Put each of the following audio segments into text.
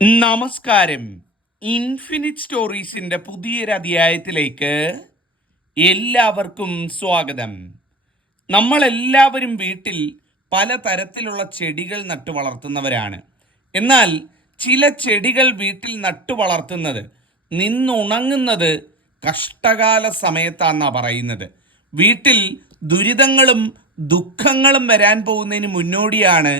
നമസ്കാരം. ഇൻഫിനിറ്റ് സ്റ്റോറീസിൻ്റെ പുതിയൊരു അധ്യായത്തിലേക്ക് എല്ലാവർക്കും സ്വാഗതം. നമ്മളെല്ലാവരും വീട്ടിൽ പലതരത്തിലുള്ള ചെടികൾ നട്ടു വളർത്തുന്നവരാണ്. എന്നാൽ ചില ചെടികൾ വീട്ടിൽ നട്ടു വളർത്തുന്നത് നിന്നുണങ്ങുന്നത് കഷ്ടകാല സമയത്താണെന്നാണ് പറയുന്നത്. വീട്ടിൽ ദുരിതങ്ങളും ദുഃഖങ്ങളും വരാൻ പോകുന്നതിന് മുന്നോടിയാണ്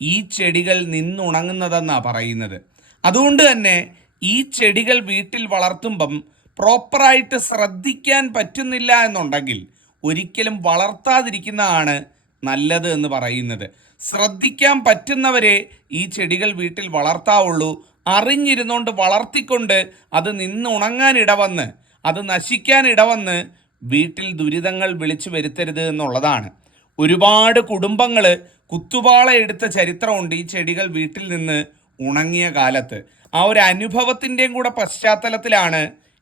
ഈ ചെടികൾ നിന്നുണങ്ങുന്നതെന്നാണ് പറയുന്നത്. അതുകൊണ്ട് തന്നെ ഈ ചെടികൾ വീട്ടിൽ വളർത്തുമ്പം പ്രോപ്പറായിട്ട് ശ്രദ്ധിക്കാൻ പറ്റുന്നില്ല എന്നുണ്ടെങ്കിൽ ഒരിക്കലും വളർത്താതിരിക്കുന്നതാണ് നല്ലത് എന്ന് പറയുന്നത്. ശ്രദ്ധിക്കാൻ പറ്റുന്നവരെ ഈ ചെടികൾ വീട്ടിൽ വളർത്താവുള്ളൂ. അറിഞ്ഞിരുന്നുകൊണ്ട് വളർത്തിക്കൊണ്ട് അത് നിന്നുണങ്ങാൻ ഇടവന്ന് അത് നശിക്കാൻ ഇടവന്ന് വീട്ടിൽ ദുരിതങ്ങൾ വിളിച്ചു വരുത്തരുത് എന്നുള്ളതാണ്. ഒരുപാട് കുടുംബങ്ങൾ കുത്തുപാള എടുത്ത ചരിത്രമുണ്ട് ഈ ചെടികൾ വീട്ടിൽ നിന്ന് ഉണങ്ങിയ കാലത്ത്. ആ ഒരു അനുഭവത്തിൻ്റെയും കൂടെ പശ്ചാത്തലത്തിലാണ്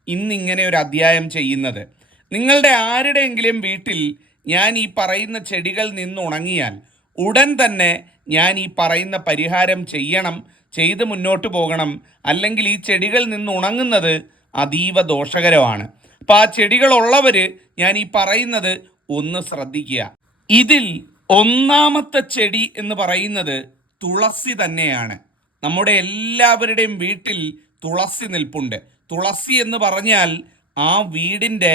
ഇന്നിങ്ങനെ ഒരു അധ്യായം ചെയ്യുന്നത്. നിങ്ങളുടെ ആരുടെയെങ്കിലും വീട്ടിൽ ഞാൻ ഈ പറയുന്ന ചെടികൾ നിന്നുണങ്ങിയാൽ ഉടൻ തന്നെ ഞാൻ ഈ പറയുന്ന പരിഹാരം ചെയ്യണം, ചെയ്ത് മുന്നോട്ട് പോകണം. അല്ലെങ്കിൽ ഈ ചെടികൾ നിന്നുണങ്ങുന്നത് അതീവ ദോഷകരമാണ്. അപ്പോൾ ആ ചെടികളുള്ളവർ ഞാൻ ഈ പറയുന്നത് ഒന്ന് ശ്രദ്ധിക്കുക. ഇതിൽ ഒന്നാമത്തെ ചെടി എന്ന് പറയുന്നത് തുളസി തന്നെയാണ്. നമ്മുടെ എല്ലാവരുടെയും വീട്ടിൽ തുളസി നിൽപ്പുണ്ട്. തുളസി എന്ന് പറഞ്ഞാൽ ആ വീടിൻ്റെ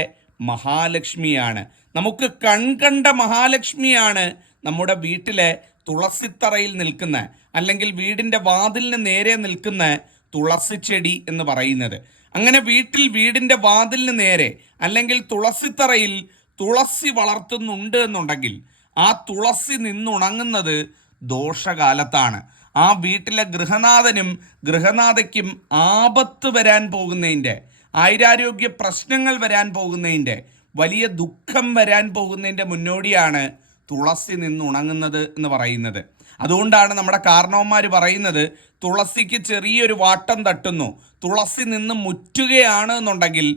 മഹാലക്ഷ്മിയാണ്. നമുക്ക് കൺകണ്ട മഹാലക്ഷ്മിയാണ് നമ്മുടെ വീട്ടിലെ തുളസിത്തറയിൽ നിൽക്കുന്ന, അല്ലെങ്കിൽ വീടിൻ്റെ വാതിലിന് നേരെ നിൽക്കുന്ന തുളസി ചെടി എന്ന് പറയുന്നത്. അങ്ങനെ വീടിൻ്റെ വാതിലിന് നേരെ അല്ലെങ്കിൽ തുളസിത്തറയിൽ തുളസി വളർത്തുന്നുണ്ട് എന്നുണ്ടെങ്കിൽ ആ തുളസി നിന്നുണങ്ങുന്നത് ദോഷകാലത്താണ്. ആ വീട്ടിലെ ഗൃഹനാഥനും ഗൃഹനാഥയ്ക്കും ആപത്ത് വരാൻ പോകുന്നതിൻ്റെ, ആയുരാരോഗ്യ പ്രശ്നങ്ങൾ വരാൻ പോകുന്നതിൻ്റെ, വലിയ ദുഃഖം വരാൻ പോകുന്നതിൻ്റെ മുന്നോടിയാണ് തുളസി നിന്നുണങ്ങുന്നത് എന്ന് പറയുന്നത്. അതുകൊണ്ടാണ് നമ്മുടെ കാരണവന്മാർ പറയുന്നത് തുളസിക്ക് ചെറിയൊരു വാട്ടം തട്ടുന്നു, തുളസി നിന്ന് മുറ്റുകയാണ് എന്നുണ്ടെങ്കിൽ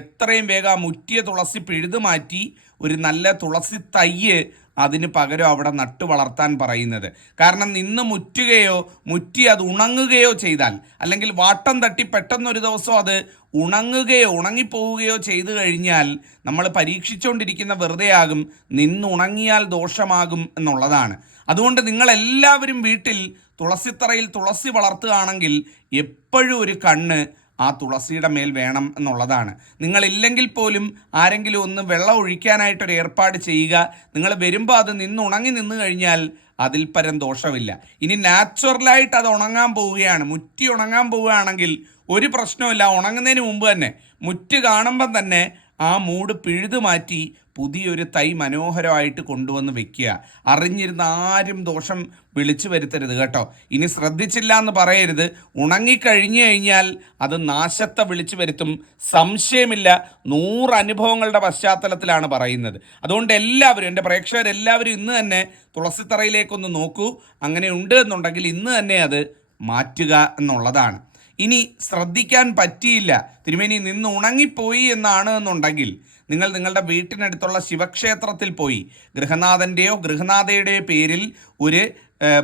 എത്രയും വേഗം ആ മുറ്റിയ തുളസി പിഴുതു മാറ്റി ഒരു നല്ല തുളസി തയ്യ് അതിന് പകരം അവിടെ നട്ടു വളർത്താൻ പറയുന്നത്. കാരണം നിന്ന് മുറ്റുകയോ മുറ്റി അത് ഉണങ്ങുകയോ ചെയ്താൽ, അല്ലെങ്കിൽ വാട്ടം തട്ടി പെട്ടെന്നൊരു ദിവസം അത് ഉണങ്ങിപ്പോവുകയോ ചെയ്തു കഴിഞ്ഞാൽ നമ്മൾ പരീക്ഷിച്ചുകൊണ്ടിരിക്കുന്ന വെറുതെയാകും, നിന്നുണങ്ങിയാൽ ദോഷമാകും എന്നുള്ളതാണ്. അതുകൊണ്ട് നിങ്ങളെല്ലാവരും വീട്ടിൽ തുളസിത്തറയിൽ തുളസി വളർത്തുകയാണെങ്കിൽ എപ്പോഴും ഒരു കണ്ണ് ആ തുളസിയുടെ മേൽ വേണം എന്നുള്ളതാണ്. നിങ്ങളില്ലെങ്കിൽ പോലും ആരെങ്കിലും ഒന്ന് വെള്ളം ഒഴിക്കാനായിട്ടൊരു ഏർപ്പാട് ചെയ്യുക. നിങ്ങൾ വരുമ്പോൾ അത് നിന്ന് കഴിഞ്ഞാൽ അതിൽ പരം ദോഷമില്ല. ഇനി നാച്ചുറലായിട്ട് അത് ഉണങ്ങാൻ പോവുകയാണ്, മുറ്റി ഉണങ്ങാൻ പോവുകയാണെങ്കിൽ ഒരു പ്രശ്നമില്ല. ഉണങ്ങുന്നതിന് മുമ്പ് തന്നെ മുറ്റ് കാണുമ്പം തന്നെ ആ മൂട് പിഴുതു മാറ്റി പുതിയൊരു തൈ മനോഹരമായിട്ട് കൊണ്ടുവന്ന് വെക്കുക. അറിഞ്ഞിരുന്ന ആരും ദോഷം വിളിച്ചു വരുത്തരുത് കേട്ടോ. ഇനി ശ്രദ്ധിച്ചില്ല എന്ന് പറയരുത്. ഉണങ്ങിക്കഴിഞ്ഞു കഴിഞ്ഞാൽ അത് നാശത്തെ വിളിച്ചു വരുത്തും, സംശയമില്ല. 100 അനുഭവങ്ങളുടെ പശ്ചാത്തലത്തിലാണ് പറയുന്നത്. അതുകൊണ്ട് എല്ലാവരും, എൻ്റെ പ്രേക്ഷകരെല്ലാവരും ഇന്ന് തന്നെ തുളസിത്തറയിലേക്കൊന്ന് നോക്കൂ. അങ്ങനെ ഉണ്ട് എന്നുണ്ടെങ്കിൽ ഇന്ന് തന്നെ അത് മാറ്റുക എന്നുള്ളതാണ്. ഇനി ശ്രദ്ധിക്കാൻ പറ്റിയില്ല, തിരുമേനി നിന്ന് ഉണങ്ങിപ്പോയി എന്നാണ് എന്നുണ്ടെങ്കിൽ നിങ്ങൾ നിങ്ങളുടെ വീട്ടിനടുത്തുള്ള ശിവക്ഷേത്രത്തിൽ പോയി ഗൃഹനാഥൻ്റെയോ ഗൃഹനാഥയുടെയോ പേരിൽ ഒരു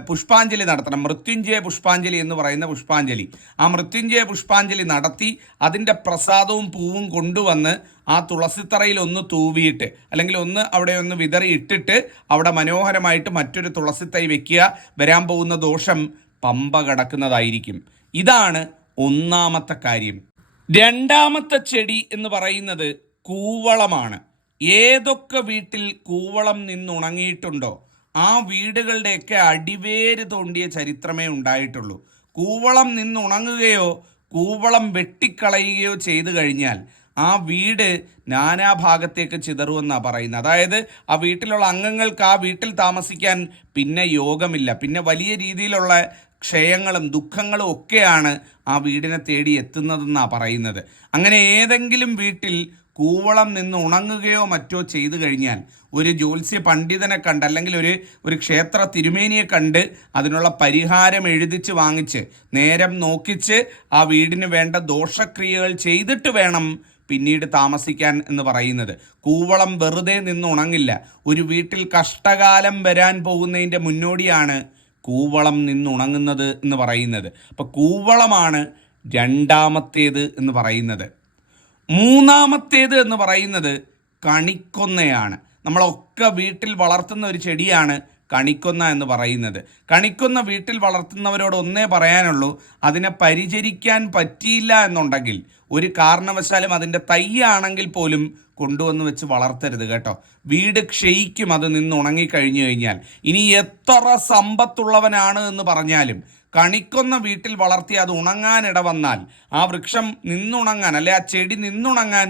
പുഷ്പാഞ്ജലി നടത്തണം. മൃത്യുഞ്ജയ പുഷ്പാഞ്ജലി എന്ന് പറയുന്ന പുഷ്പാഞ്ജലി. ആ മൃത്യുഞ്ജയ പുഷ്പാഞ്ജലി നടത്തി അതിൻ്റെ പ്രസാദവും പൂവും കൊണ്ടുവന്ന് ആ തുളസിത്തറയിൽ ഒന്ന് തൂവിയിട്ട്, അല്ലെങ്കിൽ അവിടെ ഒന്ന് വിതറി ഇട്ടിട്ട് അവിടെ മനോഹരമായിട്ട് മറ്റൊരു തുളസിത്തൈ വെക്കുക. വരാൻ പോകുന്ന ദോഷം പമ്പ കടക്കുന്നതായിരിക്കും. ഇതാണ് ഒന്നാമത്തെ കാര്യം. രണ്ടാമത്തെ ചെടി എന്ന് പറയുന്നത് കൂവളമാണ്. ഏതൊക്കെ വീട്ടിൽ കൂവളം നിന്നുണങ്ങിയിട്ടുണ്ടോ ആ വീടുകളുടെയൊക്കെ അടിവേര് തോണ്ടിയ ചരിത്രമേ ഉണ്ടായിട്ടുള്ളൂ. കൂവളം നിന്നുണങ്ങുകയോ കൂവളം വെട്ടിക്കളയുകയോ ചെയ്തു കഴിഞ്ഞാൽ ആ വീട് നാനാഭാഗത്തേക്ക് ചിതറുമെന്നാണ് പറയുന്നത്. അതായത് ആ വീട്ടിലുള്ള അംഗങ്ങൾക്ക് ആ വീട്ടിൽ താമസിക്കാൻ പിന്നെ യോഗമില്ല. പിന്നെ വലിയ രീതിയിലുള്ള ക്ഷയങ്ങളും ദുഃഖങ്ങളും ഒക്കെയാണ് ആ വീടിനെ തേടി എത്തുന്നതെന്നാണ് പറയുന്നത്. അങ്ങനെ ഏതെങ്കിലും വീട്ടിൽ കൂവളം നിന്ന് ഉണങ്ങുകയോ മറ്റോ ചെയ്തു കഴിഞ്ഞാൽ ഒരു ജ്യോത്സ്യ പണ്ഡിതനെ കണ്ട്, അല്ലെങ്കിൽ ഒരു ക്ഷേത്ര തിരുമേനിയെ കണ്ട് അതിനുള്ള പരിഹാരം എഴുതിച്ച് വാങ്ങിച്ച് നേരം നോക്കിച്ച് ആ വീടിന് വേണ്ട ദോഷക്രിയകൾ ചെയ്തിട്ട് വേണം പിന്നീട് താമസിക്കാൻ എന്ന് പറയുന്നത്. കൂവളം വെറുതെ നിന്ന് ഉണങ്ങില്ല. ഒരു വീട്ടിൽ കഷ്ടകാലം വരാൻ പോകുന്നതിൻ്റെ മുന്നോടിയാണ് കൂവളം നിന്നുണങ്ങുന്നത് എന്ന് പറയുന്നത്. അപ്പോൾ കൂവളമാണ് രണ്ടാമത്തേത് എന്ന് പറയുന്നത്. മൂന്നാമത്തേത് എന്ന് പറയുന്നത് കണിക്കൊന്നയാണ്. നമ്മളൊക്കെ വീട്ടിൽ വളർത്തുന്ന ഒരു ചെടിയാണ് കണിക്കൊന്ന എന്ന് പറയുന്നത്. കണിക്കൊന്ന വീട്ടിൽ വളർത്തുന്നവരോട് ഒന്നേ പറയാനുള്ളൂ, അതിനെ പരിചരിക്കാൻ പറ്റിയില്ല എന്നുണ്ടെങ്കിൽ ഒരു കാരണവശാലും അതിൻ്റെ തൈയാണെങ്കിൽ പോലും കൊണ്ടുവന്ന് വെച്ച് വളർത്തരുത് കേട്ടോ. വീട് ക്ഷയിക്കും അത് നിന്ന് ഉണങ്ങിക്കഴിഞ്ഞു കഴിഞ്ഞാൽ. ഇനി എത്ര സമ്പത്തുള്ളവനാണ് എന്ന് പറഞ്ഞാലും കണിക്കൊന്ന വീട്ടിൽ വളർത്തി അത് ഉണങ്ങാൻ വന്നാൽ, ആ വൃക്ഷം നിന്നുണങ്ങാൻ അല്ലെ ആ ചെടി നിന്നുണങ്ങാൻ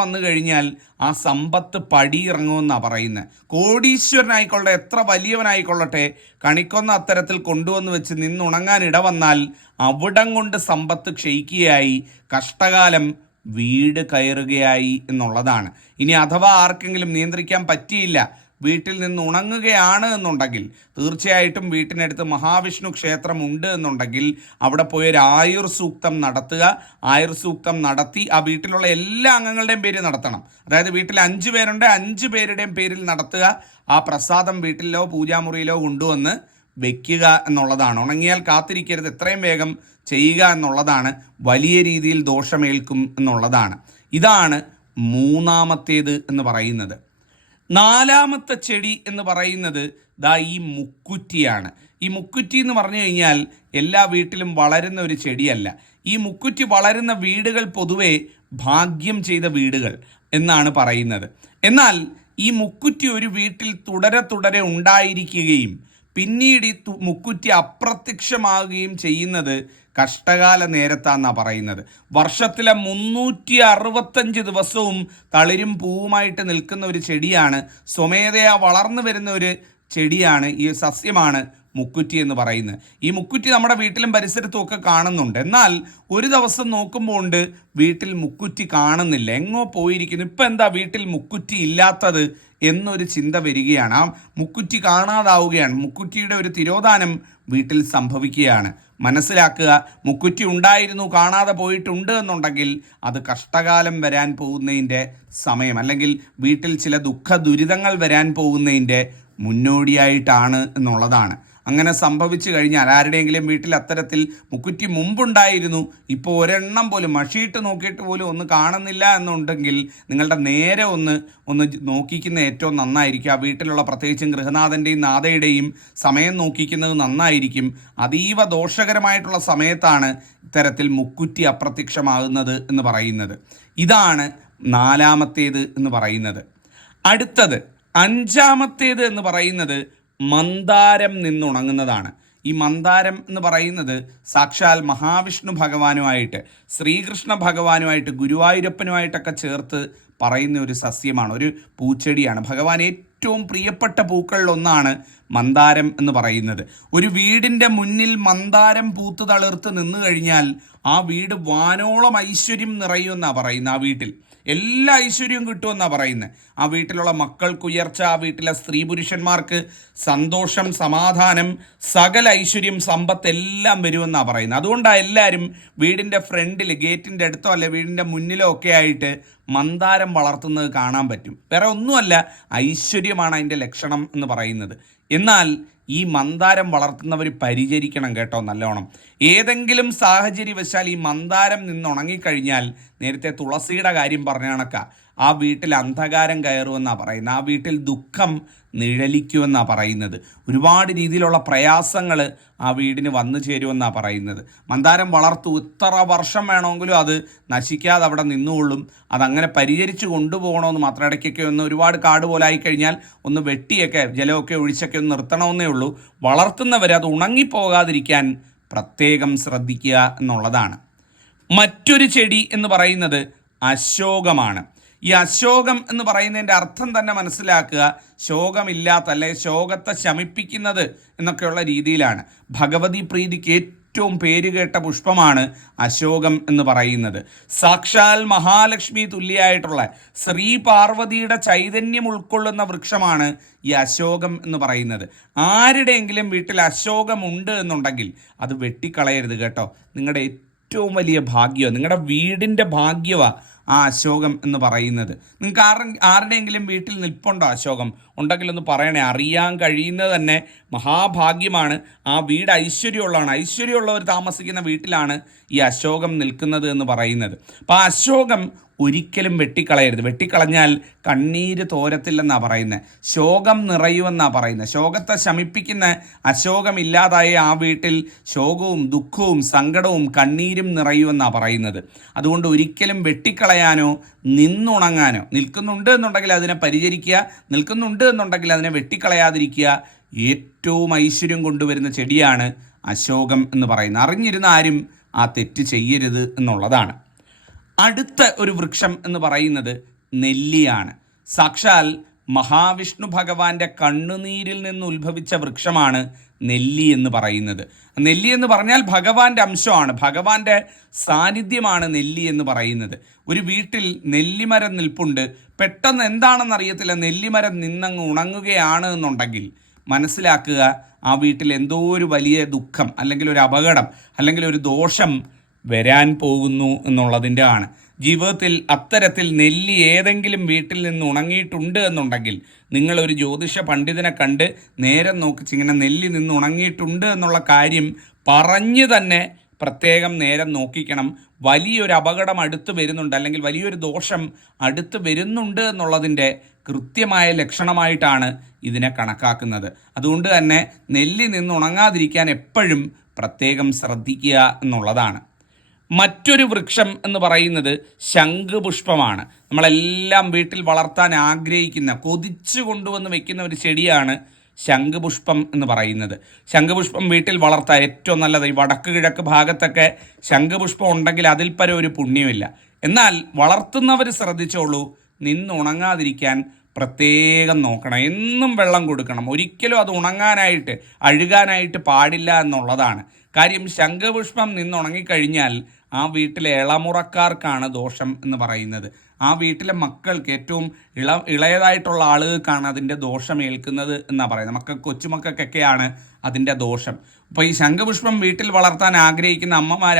വന്നു കഴിഞ്ഞാൽ ആ സമ്പത്ത് പടിയിറങ്ങുമെന്നാണ് പറയുന്നത്. കോടീശ്വരനായിക്കൊള്ളട്ടെ, എത്ര വലിയവനായിക്കൊള്ളട്ടെ, കണിക്കൊന്ന അത്തരത്തിൽ കൊണ്ടുവന്ന് വെച്ച് നിന്നുണങ്ങാൻ വന്നാൽ അവിടം കൊണ്ട് സമ്പത്ത് ക്ഷയിക്കുകയായി, കഷ്ടകാലം വീട് കയറുകയായി എന്നുള്ളതാണ്. ഇനി അഥവാ ആർക്കെങ്കിലും നിയന്ത്രിക്കാൻ പറ്റിയില്ല, വീട്ടിൽ നിന്ന് ഉണങ്ങുകയാണ് എന്നുണ്ടെങ്കിൽ തീർച്ചയായിട്ടും വീട്ടിനടുത്ത് മഹാവിഷ്ണു ക്ഷേത്രം ഉണ്ട് എന്നുണ്ടെങ്കിൽ അവിടെ പോയി ഒരു ആയുർ സൂക്തം നടത്തുക. ആയുർ സൂക്തം നടത്തി ആ വീട്ടിലുള്ള എല്ലാ അംഗങ്ങളുടെയും പേര് നടത്തണം. അതായത് വീട്ടിൽ 5 പേരുണ്ട്, 5 പേരുടെയും പേരിൽ നടത്തുക. ആ പ്രസാദം വീട്ടിലോ പൂജാമുറിയിലോ കൊണ്ടുവന്ന് വെക്കുക എന്നുള്ളതാണ്. ഉണങ്ങിയാൽ കാത്തിരിക്കരുത്, എത്രയും വേഗം ചെയ്യുക എന്നുള്ളതാണ്. വലിയ രീതിയിൽ ദോഷമേൽക്കും എന്നുള്ളതാണ്. ഇതാണ് മൂന്നാമത്തേത് എന്ന് പറയുന്നത്. നാലാമത്തെ ചെടി എന്ന് പറയുന്നത് ഈ മുക്കുറ്റിയാണ്. ഈ മുക്കുറ്റി എന്ന് പറഞ്ഞു കഴിഞ്ഞാൽ എല്ലാ വീട്ടിലും വളരുന്ന ഒരു ചെടിയല്ല. ഈ മുക്കുറ്റി വളരുന്ന വീടുകൾ പൊതുവെ ഭാഗ്യം ചെയ്ത വീടുകൾ എന്നാണ് പറയുന്നത്. എന്നാൽ ഈ മുക്കുറ്റി ഒരു വീട്ടിൽ തുടരെ ഉണ്ടായിരിക്കുകയും പിന്നീട് ഈ മുക്കുറ്റി അപ്രത്യക്ഷമാകുകയും ചെയ്യുന്നത് കഷ്ടകാല നേരത്താന്നാണ് പറയുന്നത്. വർഷത്തിലെ 365 ദിവസവും തളിരും പൂവുമായിട്ട് നിൽക്കുന്ന ഒരു ചെടിയാണ്, സ്വമേധയാ വളർന്നു വരുന്ന ഒരു ചെടിയാണ്, ഈ സസ്യമാണ് മുക്കുറ്റി എന്ന് പറയുന്നത്. ഈ മുക്കുറ്റി നമ്മുടെ വീട്ടിലും പരിസരത്തും ഒക്കെ കാണുന്നുണ്ട്. എന്നാൽ ഒരു ദിവസം നോക്കുമ്പോൾ ഉണ്ട് വീട്ടിൽ മുക്കുറ്റി കാണുന്നില്ല, എങ്ങോ പോയിരിക്കുന്നു. ഇപ്പം എന്താ വീട്ടിൽ മുക്കുറ്റി ഇല്ലാത്തത് എന്നൊരു ചിന്ത വരികയാണ്. ആ മുക്കുറ്റി കാണാതാവുകയാണ്. മുക്കുറ്റിയുടെ ഒരു തിരോധാനം വീട്ടിൽ സംഭവിക്കുകയാണ്. മനസ്സിലാക്കുക, മുക്കുറ്റി ഉണ്ടായിരുന്നു കാണാതെ പോയിട്ടുണ്ട് എന്നുണ്ടെങ്കിൽ അത് കഷ്ടകാലം വരാൻ പോകുന്നതിൻ്റെ സമയം, അല്ലെങ്കിൽ വീട്ടിൽ ചില ദുഃഖ ദുരിതങ്ങൾ വരാൻ പോകുന്നതിൻ്റെ മുന്നോടിയായിട്ടാണ് എന്നുള്ളതാണ്. അങ്ങനെ സംഭവിച്ചു കഴിഞ്ഞാൽ ആരുടെയെങ്കിലും വീട്ടിൽ അത്തരത്തിൽ മുക്കുറ്റി മുമ്പുണ്ടായിരുന്നു, ഇപ്പോൾ ഒരെണ്ണം പോലും മഷിയിട്ട് നോക്കിയിട്ട് പോലും ഒന്ന് കാണുന്നില്ല എന്നുണ്ടെങ്കിൽ നിങ്ങളുടെ നേരെ ഒന്ന് നോക്കിക്കുന്ന ഏറ്റവും നന്നായിരിക്കും. ആ വീട്ടിലുള്ള പ്രത്യേകിച്ചും ഗൃഹനാഥൻ്റെയും നാഥയുടെയും സമയം നോക്കിക്കുന്നത് നന്നായിരിക്കും. അതീവ ദോഷകരമായിട്ടുള്ള സമയത്താണ് ഇത്തരത്തിൽ മുക്കുറ്റി അപ്രത്യക്ഷമാകുന്നത് എന്ന് പറയുന്നത്. ഇതാണ് നാലാമത്തേത് എന്ന് പറയുന്നത്. അടുത്തത് അഞ്ചാമത്തേത് എന്ന് പറയുന്നത് മന്ദാരം നിന്നുണങ്ങുന്നതാണ്. ഈ മന്ദാരം എന്ന് പറയുന്നത് സാക്ഷാൽ മഹാവിഷ്ണു ഭഗവാനുമായിട്ട്, ശ്രീകൃഷ്ണ ഭഗവാനുമായിട്ട്, ഗുരുവായൂരപ്പനുമായിട്ടൊക്കെ ചേർത്ത് പറയുന്ന ഒരു സസ്യമാണ്, ഒരു പൂച്ചെടിയാണ്. ഭഗവാൻ ഏറ്റവും പ്രിയപ്പെട്ട പൂക്കളിലൊന്നാണ് മന്ദാരം എന്ന് പറയുന്നത്. ഒരു വീടിൻ്റെ മുന്നിൽ മന്ദാരം പൂത്ത് തളിർത്ത് നിന്നു കഴിഞ്ഞാൽ ആ വീട് വാനോളം ഐശ്വര്യം നിറയുമെന്നാണ് പറയുന്നത്. ആ വീട്ടിൽ എല്ലാ ഐശ്വര്യവും കിട്ടുമെന്നാണ് പറയുന്നത്. ആ വീട്ടിലുള്ള മക്കൾക്കുയർച്ച, ആ വീട്ടിലെ സ്ത്രീ പുരുഷന്മാർക്ക് സന്തോഷം, സമാധാനം, സകല ഐശ്വര്യം, സമ്പത്ത് എല്ലാം വരുമെന്നാണ് പറയുന്നത്. അതുകൊണ്ടാണ് എല്ലാവരും വീടിൻ്റെ ഫ്രണ്ടിൽ, ഗേറ്റിൻ്റെ അടുത്തോ അല്ലെ വീടിൻ്റെ മുന്നിലോ ഒക്കെ ആയിട്ട് മന്ദാരം വളർത്തുന്നത് കാണാൻ പറ്റും. വേറെ ഒന്നുമല്ല, ഐശ്വര്യമാണ് അതിൻ്റെ ലക്ഷണം എന്ന് പറയുന്നത്. എന്നാൽ ഈ മന്ദാരം വളർത്തുന്നവർ പരിചരിക്കണം കേട്ടോ നല്ലോണം. ഏതെങ്കിലും സാഹചര്യവശാൽ ഈ മന്ദാരം നിന്നുണങ്ങിക്കഴിഞ്ഞാൽ, നേരത്തെ തുളസിയുടെ കാര്യം പറഞ്ഞ കണക്കാ, ആ വീട്ടിൽ അന്ധകാരം കയറുമെന്നാണ് പറയുന്നത്. ആ വീട്ടിൽ ദുഃഖം നിഴലിക്കുമെന്നാണ് പറയുന്നത്. ഒരുപാട് രീതിയിലുള്ള പ്രയാസങ്ങൾ ആ വീടിന് വന്നു ചേരുമെന്നാണ് പറയുന്നത്. മന്ദാരം വളർത്തു ഇത്ര വർഷം വേണമെങ്കിലും അത് നശിക്കാതെ അവിടെ നിന്നുകൊള്ളും. അതങ്ങനെ പരിചരിച്ച് കൊണ്ടുപോകണമെന്ന് മാത്രം. ഇടയ്ക്കൊക്കെ ഒന്ന് ഒരുപാട് കാട് പോലെ ആയിക്കഴിഞ്ഞാൽ ഒന്ന് വെട്ടിയൊക്കെ ജലമൊക്കെ ഒഴിച്ചൊക്കെ ഒന്ന് നിർത്തണമെന്നേ ഉള്ളൂ. വളർത്തുന്നവർ അത് ഉണങ്ങിപ്പോകാതിരിക്കാൻ പ്രത്യേകം ശ്രദ്ധിക്കുക എന്നുള്ളതാണ്. മറ്റൊരു ചെടി എന്ന് പറയുന്നത് അശോകമാണ്. ഈ അശോകം എന്ന് പറയുന്നതിൻ്റെ അർത്ഥം തന്നെ മനസ്സിലാക്കുക, ശോകമില്ലാത്ത, അല്ലെ ശോകത്തെ ശമിപ്പിക്കുന്നത് എന്നൊക്കെയുള്ള രീതിയിലാണ്. ഭഗവതി പ്രീതിക്ക് ഏറ്റവും പേരുകേട്ട പുഷ്പമാണ് അശോകം എന്ന് പറയുന്നത്. സാക്ഷാൽ മഹാലക്ഷ്മി തുല്യായിട്ടുള്ള ശ്രീ പാർവതിയുടെ ചൈതന്യം ഉൾക്കൊള്ളുന്ന വൃക്ഷമാണ് ഈ അശോകം എന്ന് പറയുന്നത്. ആരുടെയെങ്കിലും വീട്ടിൽ അശോകമുണ്ട് എന്നുണ്ടെങ്കിൽ അത് വെട്ടിക്കളയരുത് കേട്ടോ. നിങ്ങളുടെ ഏറ്റവും വലിയ ഭാഗ്യമാണ്, നിങ്ങളുടെ വീടിൻ്റെ ഭാഗ്യമാണ് ആ അശോകം എന്ന് പറയുന്നത്. നിങ്ങൾക്ക് ആരുടെയെങ്കിലും വീട്ടിൽ നിൽപ്പുണ്ടോ അശോകം? ഉണ്ടെങ്കിലൊന്ന് പറയണേ. അറിയാൻ കഴിയുന്നത് തന്നെ മഹാഭാഗ്യമാണ്. ആ വീട് ഐശ്വര്യമുള്ളതാണ്. ഐശ്വര്യമുള്ളവർ താമസിക്കുന്ന വീട്ടിലാണ് ഈ അശോകം നിൽക്കുന്നത് എന്ന് പറയുന്നത്. അപ്പോൾ ആ അശോകം ഒരിക്കലും വെട്ടിക്കളയരുത്. വെട്ടിക്കളഞ്ഞാൽ കണ്ണീര് തോരത്തില്ലെന്നാണ് പറയുന്നത്, ശോകം നിറയുമെന്നാണ് പറയുന്നത്. ശോകത്തെ ശമിപ്പിക്കുന്ന അശോകം ഇല്ലാതായ ആ വീട്ടിൽ ശോകവും ദുഃഖവും സങ്കടവും കണ്ണീരും നിറയുമെന്നാണ് പറയുന്നത്. അതുകൊണ്ട് ഒരിക്കലും വെട്ടിക്കളയാനോ നിന്നുണങ്ങാനോ, നിൽക്കുന്നുണ്ട് എന്നുണ്ടെങ്കിൽ അതിനെ പരിചരിക്കുക, നിൽക്കുന്നുണ്ട് എന്നുണ്ടെങ്കിൽ അതിനെ വെട്ടിക്കളയാതിരിക്കുക. ഏറ്റവും ഐശ്വര്യം കൊണ്ടുവരുന്ന ചെടിയാണ് അശോകം എന്ന് പറയുന്നത്. അറിഞ്ഞിരുന്ന ആരും ആ തെറ്റ് ചെയ്യരുത് എന്നുള്ളതാണ്. അടുത്ത ഒരു വൃക്ഷം എന്ന് പറയുന്നത് നെല്ലിയാണ്. സാക്ഷാൽ മഹാവിഷ്ണു ഭഗവാന്റെ കണ്ണുനീരിൽ നിന്ന് ഉത്ഭവിച്ച വൃക്ഷമാണ് നെല്ലി എന്ന് പറയുന്നത്. നെല്ലി എന്ന് പറഞ്ഞാൽ ഭഗവാന്റെ അംശമാണ്, ഭഗവാന്റെ സാന്നിധ്യമാണ് നെല്ലി എന്ന് പറയുന്നത്. ഒരു വീട്ടിൽ നെല്ലിമരം നിൽപ്പുണ്ട്, പെട്ടെന്ന് എന്താണെന്ന് അറിയത്തില്ല, നെല്ലിമരം നിന്നങ്ങ് ഉണങ്ങുകയാണ് എന്നുണ്ടെങ്കിൽ മനസ്സിലാക്കുക ആ വീട്ടിൽ എന്തോ ഒരു വലിയ ദുഃഖം അല്ലെങ്കിൽ ഒരു അപകടം അല്ലെങ്കിൽ ഒരു ദോഷം വരാൻ പോകുന്നു എന്നുള്ളതിൻ്റെ ആണ്. ജീവിതത്തിൽ അത്തരത്തിൽ നെല്ലി ഏതെങ്കിലും വീട്ടിൽ നിന്ന് ഉണങ്ങിയിട്ടുണ്ട് എന്നുണ്ടെങ്കിൽ നിങ്ങളൊരു ജ്യോതിഷ പണ്ഡിതനെ കണ്ട് നേരം നോക്കിച്ച് ഇങ്ങനെ നെല്ലി നിന്ന് ഉണങ്ങിയിട്ടുണ്ട് എന്നുള്ള കാര്യം പറഞ്ഞ് തന്നെ പ്രത്യേകം നേരം നോക്കിക്കണം. വലിയൊരു അപകടം അടുത്ത് വരുന്നുണ്ട് അല്ലെങ്കിൽ വലിയൊരു ദോഷം അടുത്ത് വരുന്നുണ്ട് എന്നുള്ളതിൻ്റെ കൃത്യമായ ലക്ഷണമായിട്ടാണ് ഇതിനെ കണക്കാക്കുന്നത്. അതുകൊണ്ട് തന്നെ നെല്ലി നിന്ന് ഉണങ്ങാതിരിക്കാൻ എപ്പോഴും പ്രത്യേകം ശ്രദ്ധിക്കുക എന്നുള്ളതാണ്. മറ്റൊരു വൃക്ഷം എന്ന് പറയുന്നത് ശംഖുപുഷ്പമാണ്. നമ്മളെല്ലാം വീട്ടിൽ വളർത്താൻ ആഗ്രഹിക്കുന്ന, കൊതിച്ചു കൊണ്ടുവന്ന് വെക്കുന്ന ഒരു ചെടിയാണ് ശംഖുപുഷ്പം എന്ന് പറയുന്നത്. ശംഖുപുഷ്പം വീട്ടിൽ വളർത്താൻ ഏറ്റവും നല്ലത്. ഈ വടക്ക് കിഴക്ക് ഭാഗത്തൊക്കെ ശംഖുപുഷ്പം ഉണ്ടെങ്കിൽ അതിൽ പരം ഒരു പുണ്യമില്ല. എന്നാൽ വളർത്തുന്നവർ ശ്രദ്ധിച്ചോളൂ, നിന്നുണങ്ങാതിരിക്കാൻ പ്രത്യേകം നോക്കണം. എന്നും വെള്ളം കൊടുക്കണം. ഒരിക്കലും അത് ഉണങ്ങാനായിട്ട് അഴുകാനായിട്ട് പാടില്ല എന്നുള്ളതാണ് കാര്യം. ശംഖുപുഷ്പം നിന്നുണങ്ങിക്കഴിഞ്ഞാൽ ആ വീട്ടിലെ ഇളമുറക്കാർക്കാണ് ദോഷം എന്ന് പറയുന്നത്. ആ വീട്ടിലെ മക്കൾക്ക്, ഏറ്റവും ഇളയതായിട്ടുള്ള ആളുകൾക്കാണ് അതിൻ്റെ ദോഷം ഏൽക്കുന്നത് എന്നാണ് പറയുന്നത്. കൊച്ചുമക്കൾക്കൊക്കെയാണ് അതിൻ്റെ ദോഷം. അപ്പോൾ ഈ ശംഖുപുഷ്പം വീട്ടിൽ വളർത്താൻ ആഗ്രഹിക്കുന്ന അമ്മമാർ,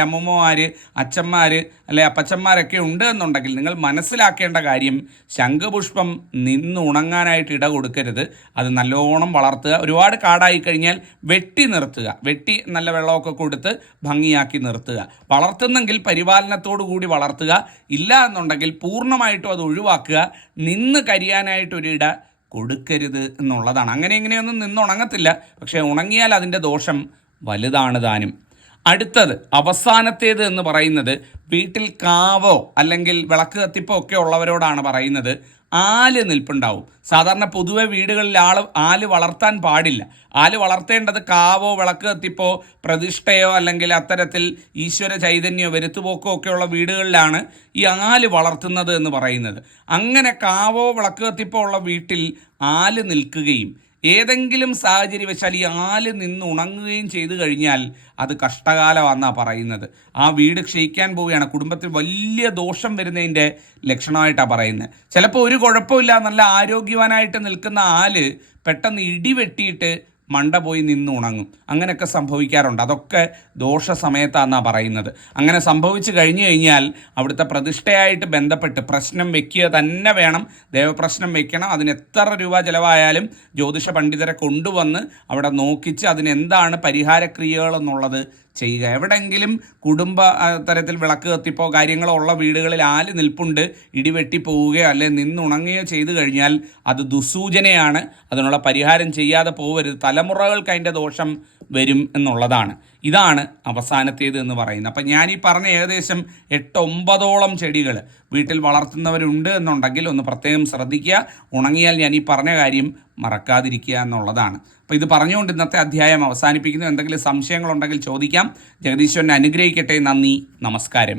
അച്ഛന്മാർ അല്ലെ അപ്പച്ചന്മാരൊക്കെ ഉണ്ട് എന്നുണ്ടെങ്കിൽ നിങ്ങൾ മനസ്സിലാക്കേണ്ട കാര്യം, ശംഖുപുഷ്പം നിന്ന് ഉണങ്ങാനായിട്ട് ഇട കൊടുക്കരുത്. അത് നല്ലോണം വളർത്തുക. ഒരുപാട് കാടായി കഴിഞ്ഞാൽ വെട്ടി നിർത്തുക. വെട്ടി നല്ല വെള്ളമൊക്കെ കൊടുത്ത് ഭംഗിയാക്കി നിർത്തുക. വളർത്തുന്നെങ്കിൽ പരിപാലനത്തോടു കൂടി വളർത്തുക. ഇല്ല എന്നുണ്ടെങ്കിൽ പൂർണ്ണമായിട്ടും അത് ഒഴിവാക്കുക. നിന്ന് കരിയാനായിട്ടൊരിട കൊടുക്കരുത് എന്നുള്ളതാണ്. അങ്ങനെ ഇങ്ങനെയൊന്നും നിന്നുണങ്ങത്തില്ല, പക്ഷേ ഉണങ്ങിയാൽ അതിൻ്റെ ദോഷം വലുതാണ് താനും. അടുത്തത് അവസാനത്തേത് എന്ന് പറയുന്നത് വീട്ടിൽ കാവോ അല്ലെങ്കിൽ വിളക്ക് കത്തിപ്പോ ഒക്കെ ഉള്ളവരോടാണ് പറയുന്നത്. ആല് നിൽപ്പുണ്ടാവും. സാധാരണ പൊതുവെ വീടുകളിൽ ആല് വളർത്താൻ പാടില്ല. ആല് വളർത്തേണ്ടത് കാവോ വിളക്ക് കത്തിപ്പോ പ്രതിഷ്ഠയോ അല്ലെങ്കിൽ അത്തരത്തിൽ ഈശ്വര ചൈതന്യമോ വരുത്തുപോക്കോ ഒക്കെയുള്ള വീടുകളിലാണ് ഈ ആല് വളർത്തുന്നത് എന്ന് പറയുന്നത്. അങ്ങനെ കാവോ വിളക്ക് കത്തിപ്പോ ഉള്ള വീട്ടിൽ ആല് നിൽക്കുകയും ഏതെങ്കിലും സാഹചര്യവശാൽ ഈ ആല് നിന്ന് ഉണങ്ങുകയും ചെയ്തു കഴിഞ്ഞാൽ അത് കഷ്ടകാലമാണെന്നാണ് പറയുന്നത്. ആ വീട് ക്ഷയിക്കാൻ പോവുകയാണ്. കുടുംബത്തിൽ വലിയ ദോഷം വരുന്നതിൻ്റെ ലക്ഷണമായിട്ടാണ് പറയുന്നത്. ചിലപ്പോൾ ഒരു കുഴപ്പമില്ല, നല്ല ആരോഗ്യവാനായിട്ട് നിൽക്കുന്ന ആല് പെട്ടെന്ന് ഇടിവെട്ടിയിട്ട് മണ്ട പോയി നിന്ന് ഉണങ്ങും. അങ്ങനെയൊക്കെ സംഭവിക്കാറുണ്ട്. അതൊക്കെ ദോഷ സമയത്താണെന്നാണ് പറയുന്നത്. അങ്ങനെ സംഭവിച്ചു കഴിഞ്ഞു കഴിഞ്ഞാൽ അവിടുത്തെ പ്രതിഷ്ഠയായിട്ട് ബന്ധപ്പെട്ട് പ്രശ്നം വെക്കുക തന്നെ വേണം. ദേവപ്രശ്നം വെക്കണം. അതിന് എത്ര രൂപ ചിലവായാലും ജ്യോതിഷ പണ്ഡിതരെ കൊണ്ടുവന്ന് അവിടെ നോക്കിച്ച് അതിനെന്താണ് പരിഹാരക്രിയകൾ എന്നുള്ളത് ചെയ്യുക. എവിടെയെങ്കിലും കുടുംബ തരത്തിൽ വിളക്ക് കത്തിപ്പോ കാര്യങ്ങളോ ഉള്ള വീടുകളിൽ ആല് നിൽപ്പുണ്ട്, ഇടിവെട്ടി പോവുകയോ അല്ലെ നിന്നുണങ്ങുകയോ ചെയ്തു കഴിഞ്ഞാൽ അത് ദുസൂചനയാണ്. അതിനുള്ള പരിഹാരം ചെയ്യാതെ പോകരുത്. തലമുറകൾക്ക് അതിൻ്റെ ദോഷം വരും എന്നുള്ളതാണ്. ഇതാണ് അവസാനത്തേത് എന്ന് പറയുന്നത്. അപ്പം ഞാൻ ഈ പറഞ്ഞ ഏകദേശം 8-9ഓളം ചെടികൾ വീട്ടിൽ വളർത്തുന്നവരുണ്ട് എന്നുണ്ടെങ്കിൽ ഒന്ന് പ്രത്യേകം ശ്രദ്ധിക്കുക. ഉണങ്ങിയാൽ ഞാൻ ഈ പറഞ്ഞ കാര്യം മറക്കാതിരിക്കുക എന്നുള്ളതാണ്. അപ്പോൾ ഇത് പറഞ്ഞുകൊണ്ട് ഇന്നത്തെ അധ്യായം അവസാനിപ്പിക്കുന്നു. എന്തെങ്കിലും സംശയങ്ങളുണ്ടെങ്കിൽ ചോദിക്കാം. ജഗദീശ്വരനെ അനുഗ്രഹിക്കട്ടെ. നന്ദി, നമസ്കാരം.